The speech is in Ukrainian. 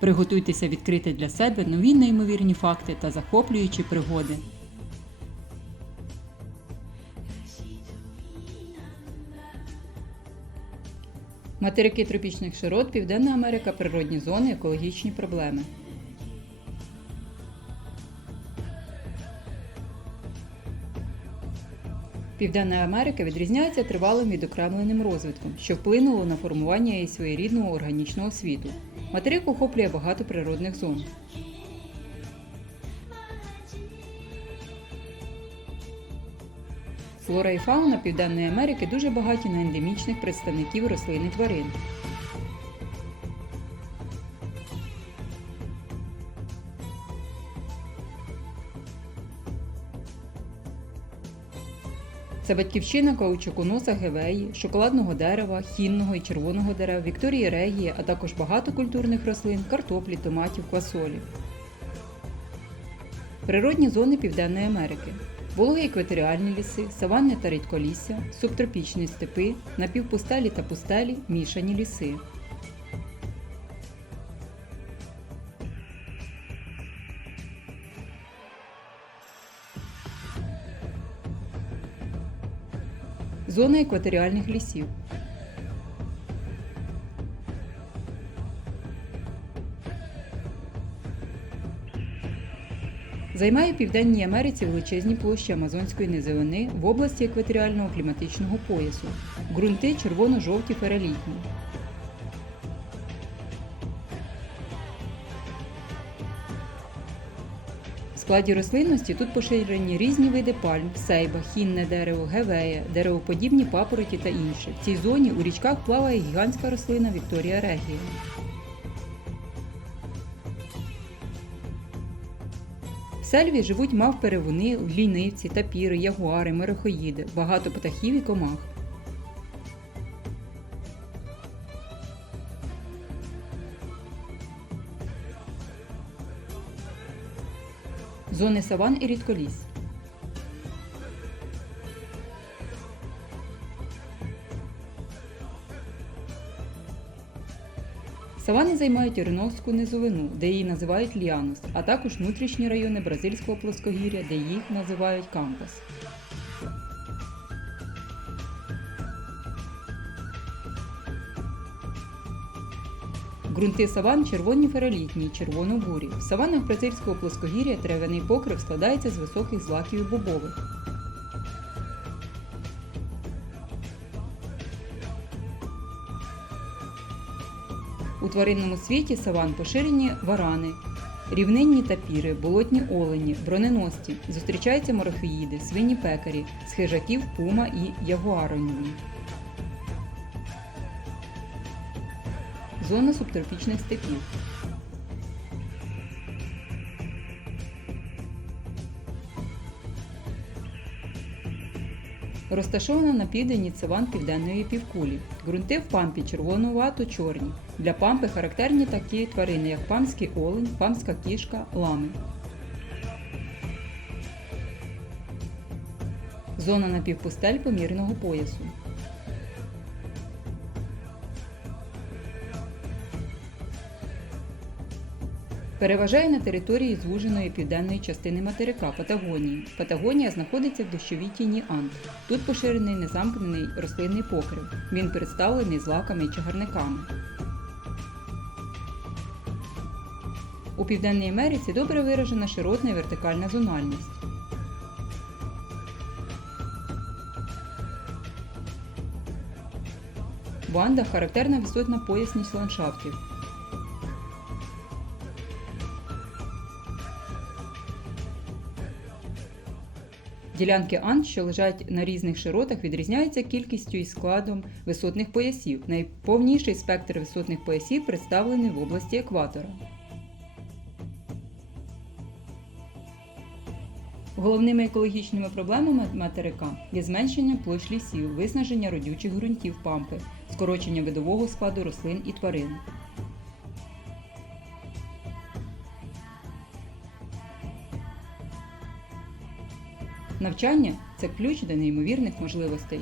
Приготуйтеся відкрити для себе нові неймовірні факти та захоплюючі пригоди. Материки тропічних широт, Південна Америка, природні зони, екологічні проблеми. Південна Америка відрізняється тривалим відокремленим розвитком, що вплинуло на формування її своєрідного органічного світу. Материк охоплює багато природних зон. Флора і фауна Південної Америки дуже багаті на ендемічних представників рослин і тварин. Це батьківщина каучуконоса гевеї, шоколадного дерева, хінного і червоного дерев, Вікторії Регії, а також багато культурних рослин, картоплі, томатів, квасолі. Природні зони Південної Америки. Вологі екваторіальні ліси, саванни та рідколісся, субтропічні степи, напівпустелі та пустелі, мішані ліси. Зона екваторіальних лісів. Займає Південній Америці величезні площі Амазонської низовини в області екваторіального кліматичного поясу. Ґрунти червоно-жовті фералітні. Складі рослинності тут поширені різні види пальм, сейба, хінне дерево, гевея, деревоподібні папороті та інше. В цій зоні у річках плаває гігантська рослина Вікторія Регія. В сельві живуть мавперевуни, лінивці, тапіри, ягуари, мерехоїди, багато птахів і комах. Зони саван і рідколіс. Савани займають Іриновську низовину, де її називають Ліанус, а також внутрішні райони бразильського плоскогір'я, де їх називають Кампас. Ґрунти саван червоні феролітні, червоно-бурі. В саванах бразильського плоскогір'я трав'яний покрив складається з високих злаків і бобових. У тваринному світі саван поширені варани, рівнинні тапіри, болотні олені, броненосці. Зустрічаються морфеїди, свині пекарі, з хижаків пума і ягуароніві. Зона субтропічних степів. Розташована на південні циван південної півкулі. Ґрунти в пампі червонувато-чорні. Для пампи характерні такі тварини, як памський олень, памська кішка, лами. Зона напівпустель помірного поясу. Переважає на території звуженої південної частини материка Патагонії. Патагонія знаходиться в дощовій тіні Анд. Тут поширений незамкнений рослинний покрив. Він представлений злаками і чагарниками. У Південній Америці добре виражена широтна вертикальна зональність. В Андах характерна висотна поясність ландшафтів. Ділянки ант, що лежать на різних широтах, відрізняються кількістю і складом висотних поясів. Найповніший спектр висотних поясів представлений в області екватора. Головними екологічними проблемами материка є зменшення площ лісів, виснаження родючих ґрунтів пампи, скорочення видового складу рослин і тварин. Навчання це ключ до неймовірних можливостей.